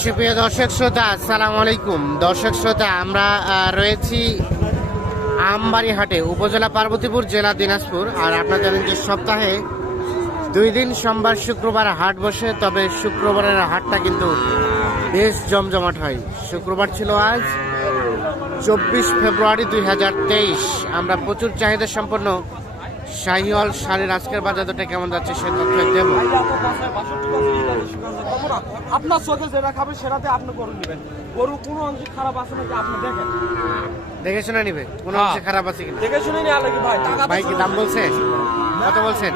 সুপ্রিয় দর্শক শ্রোতা, আসসালামু আলাইকুম। দর্শক শ্রোতা, আমরা রয়েছি আমবাড়ি হাটে উপজেলা পার্বতীপুর, জেলা দিনাজপুর। আর আপনারা জানেন যে সপ্তাহে দুই দিন সোমবার, শুক্রবার হাট বসে, তবে শুক্রবারের হাটটা কিন্তু বেশ জমজমাট হয়। শুক্রবার ছিল আজ চব্বিশ ফেব্রুয়ারি দুই হাজার তেইশ। আমরা প্রচুর চাহিদা সম্পন্ন শাহিওয়াল সারের আজকের বাজারটা কেমন যাচ্ছে সে তথ্য দেবো। আপনার চোখে যেটা খাবে সেটাতে আপনি গরু নেবেন। গরু কোনো অংশ খারাপ আছে নাকি আপনি দেখেন? দেখে শুনে নিবে কোনো হ্যাঁ। অংশে খারাপ আছে কিনা? দেখে শুনে নেওয়া লাগে ভাই টাকা ভাই কি দাম বলছে? কত বলছেন?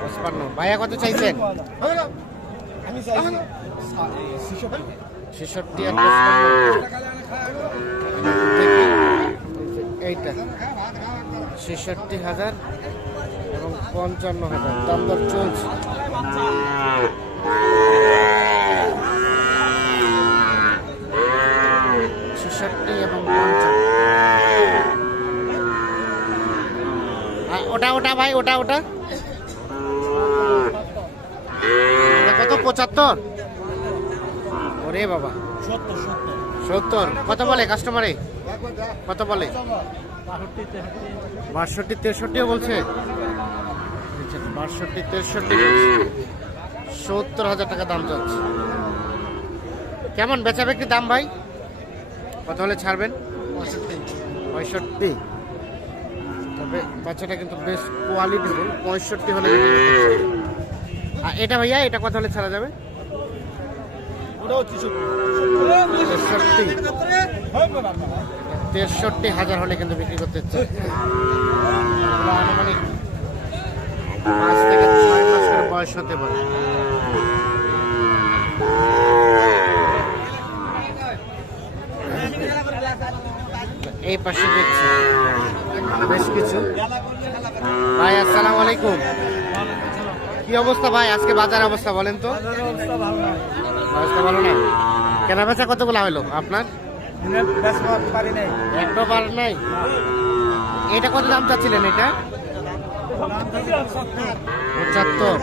পঁচপান্ন। ভাইয়া কত চাইছেন? আমি চাইছি ছেষট্টি। এইটা। ছেষট্টি হাজার এবং পঞ্চান্ন হাজার। দাম দর চলছে। ছেষট্টি এবং পঞ্চান্ন। ওটা ওটা ভাই, ওটা ওটা। কত? পঁচাত্তর? ওরে বাবা। সত্তর। সত্তর। কত বলে কাস্টমারে কত বলে? বাষট্টি, তেষট্টিও বলছে। বাষট্টি, তেষট্টি সত্তর হাজার টাকা দাম যাচ্ছে কেমন বেচা বিক্রির দাম ভাই? কত হলে ছাড়বেন? পঁয়ষট্টি। তবে বাচ্চাটা কিন্তু বেশ কোয়ালিটি ফুল পঁয়ষট্টি হলে এটা ভাইয়া, এটা কত হলে ছাড়া যাবে? তেষট্টি। হাজার হলে কিন্তু বিক্রি করতে চাই আনুমানিক পাঁচ থেকে ছয় মাসের বয়স হতে পারে। এই পাশে দেখছি। বেশ কিছু। ভাই আসসালামু আলাইকুম। কি অবস্থা ভাই? আজকে বাজার অবস্থা বলেন তো। অবস্থা ভালো না? কেনা বেচা কতগুলো হলো আপনার? পারি নাই। একটা বার নাই? এটা কত দাম চাচ্ছিলেন এটা? পঁচাত্তর।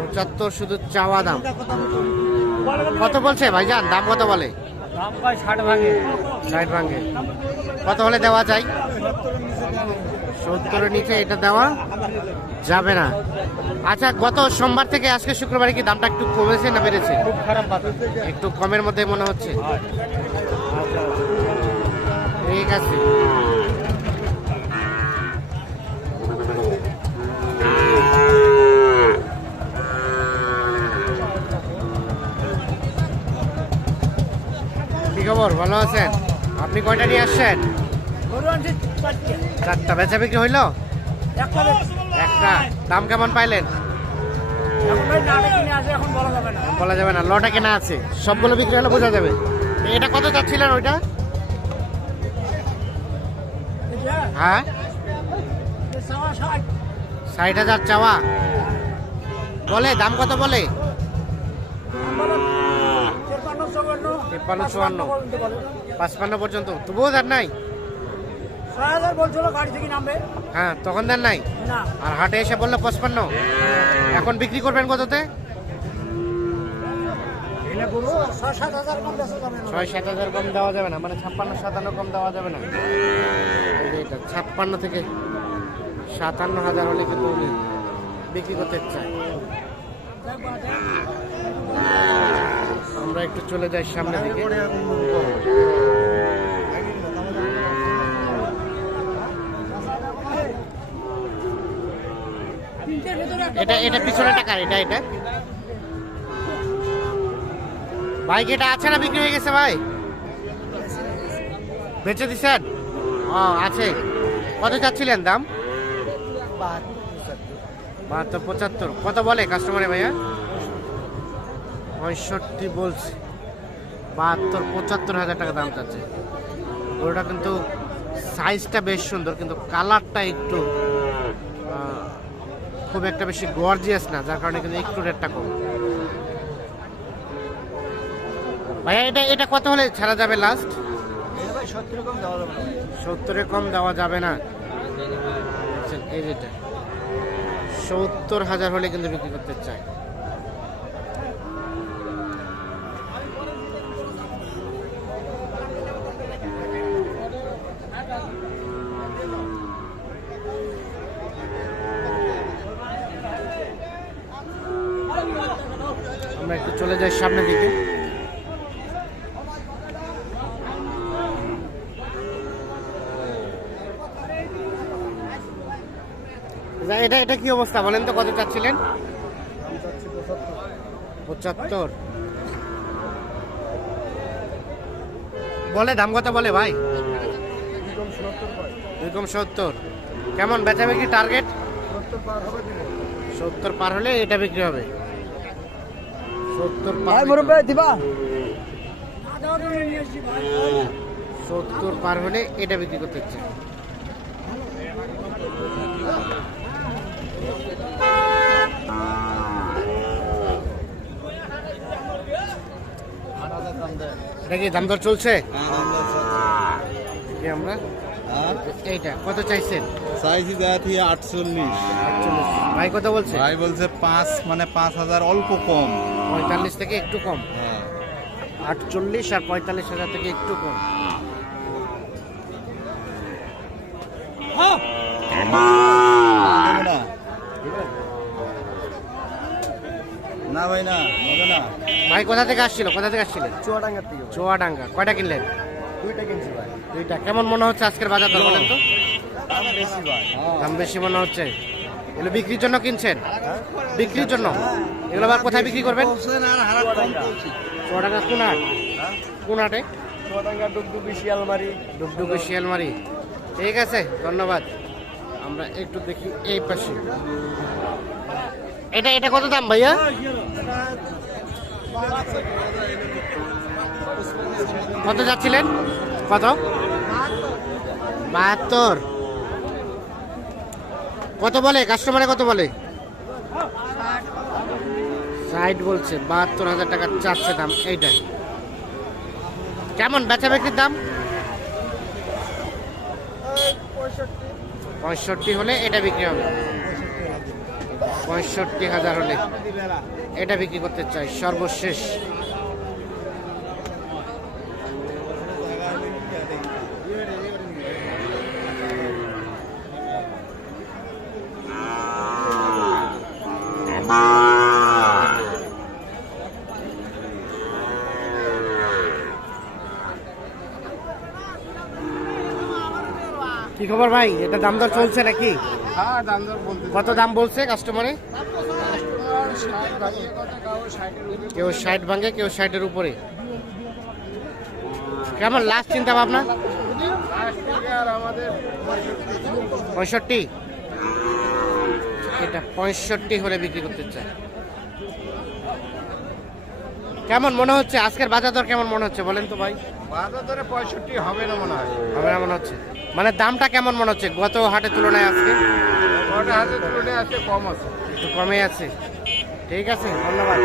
পঁচাত্তর শুধু চাওয়া দাম। কত বলছে ভাইজান? দাম কত বলে? দাম ষাট ভাঙে। ষাট ভাঙ্গে কত হলে দেওয়া যায়? সত্তরের নিচে এটা দেওয়া যাবে না। আচ্ছা গত সোমবার থেকে আজকে শুক্রবারে কি দামটা একটু কমেছে না বেড়েছে? খুব খারাপ বাজার। একটু কমের মধ্যে মনে হচ্ছে? ঠিক আছে। কি খবর? ভালো আছেন? আপনি কয়টা নিয়ে আসছেন? চারটা বেচা বিক্রি হইল? একটা দাম কেমন পাইলেন? বলা যাবে না। লটা কেনা আছে সবগুলো বিক্রি হলে বোঝা যাবে। এটা কত চাচ্ছিলেন ওইটা? হ্যাঁ? ষাট। হাজার চাওয়া? বলে দাম কত বলে? তিপ্পান্ন চুয়ান্ন। পাঁচপান্ন পর্যন্ত তবুও দেন নাই? বলছিল গাড়ি থেকে নামবে। হ্যাঁ তখন দেন নাই? না। আর হাটে এসে বলল পঁচপান্ন। এখন বিক্রি করবেন কততে? ছয় সাত হাজার কম ছয় দেওয়া যাবে না মানে ছাপ্পান্ন সাতান্ন কম দেওয়া যাবে না। ছাপ্পান্ন থেকে সাতান্ন হাজার হলে কিন্তু উনি বিক্রি করতে চায়। আমরা একটু চলে যাই সামনে দিকে। এটা এটা পিছনে টাকা এটা এটা। বাইক এটা আছে না বিক্রি হয়ে গেছে, ভাই? বেচে দিছেন? ও, আছে। কত চাচ্ছিলেন দাম? বাহাত্তর, পঁচাত্তর। কত বলে কাস্টমারে ভাইয়া? পঁয়ষট্টি বলছে। বাহাত্তর, পঁচাত্তর হাজার টাকা দাম চাচ্ছে। ওটা কিন্তু সাইজটা বেশ সুন্দর, কিন্তু কালারটা একটু খুব একটা বেশি গর্জিয়াস না যার কারণে কিন্তু একটু রেটটা কম। ভাইয়া এটা এটা কত হলে ছাড়া যাবে লাস্ট সত্তর কম দেওয়া যাবে না। আচ্ছা, সত্তর হাজার হলে কিন্তু বিক্রি করতে চায় আমরা একটু চলে যাই সামনের দিকে। এটা এটা কি অবস্থা বলেন তো, কত চাচ্ছিলেন? পঁচাত্তর। বলে, দাম কত বলে ভাই? দুই কম সত্তর। কেমন, বেচা বিক্রি টার্গেট সত্তর পার হলে এটা বিক্রি হবে। সত্তর পার দিবা। সত্তর পার হলে এটা বিক্রি করতে হচ্ছে। এটা কি দাম দর চলছে? আমরা? এইটা কত চাইছেন? আটচল্লিশ। ভাই কত বলছে? ভাই বলছে পাঁচ মানে পাঁচ হাজার অল্প কম। পঁয়তাল্লিশ থেকে একটু কম। হ্যাঁ। আটচল্লিশ আর পঁয়তাল্লিশ হাজার থেকে একটু কম। না না ভাই না হবে না। ভাই কোথা থেকে আসছিল? কোথা থেকে আসছিলেন? চুয়াডাঙ্গার থেকে চুয়াডাঙ্গা। কয়টা কিনলেন? দুইটা কিনছি ভাই। দুইটা। কেমন মনে হচ্ছে আজকের বাজার দর বলেন তো? দাম বেশি ভাই। দাম বেশি মনে হচ্ছে? এগুলো বিক্রির জন্য কিনছেন? বিক্রির জন্য? এগুলো আবার কোথায় বিক্রি করবেন? চুয়াডাঙ্গা কোন হাট? কোন হাটে চুয়াডাঙ্গা ডুগডুগি শিয়ালমারি। ডুগডুগি শিয়ালমারি। ঠিক আছে ধন্যবাদ। আমরা একটু দেখি এই পাশে। এটা এটা কত দাম ভাইয়া? কত যাচ্ছিলেন? কত? বাহাত্তর। কত বলে? কাস্টমারে কত বলে? ষাট বলছে, বাহাত্তর হাজার টাকা চাচ্ছে দাম এইটা কেমন বেচা বিক্রির দাম? পঁয়ষট্টি হলে এটা বিক্রি হবে। পঁয়ষট্টি হাজার হলে এটা বিক্রি করতে চাই, সর্বশেষ। কি খবর ভাই? এটা দাম দর চলছে নাকি? হ্যাঁ কত দাম বলছে কাস্টমারে কেউ ষাট ভাঙে কেউ ষাটের উপরে। কেমন লাস্ট চিন্তা ভাবনা? পঁয়ষট্টি। এটা পঁয়ষট্টি হলে বিক্রি করতে চাই কেমন মনে হচ্ছে? আজকের বাজার দর কেমন মনে হচ্ছে বলেন তো ভাই? বাজার দরে পঁয়ষট্টি হবে না মনে হয়। হবে না মনে হচ্ছে। মানে দামটা কেমন মনে হচ্ছে? গত হাটের তুলনায় আজকে? তুলনায় আজকে কম আছে। একটু কমে আছে। ঠিক আছে ধন্যবাদ।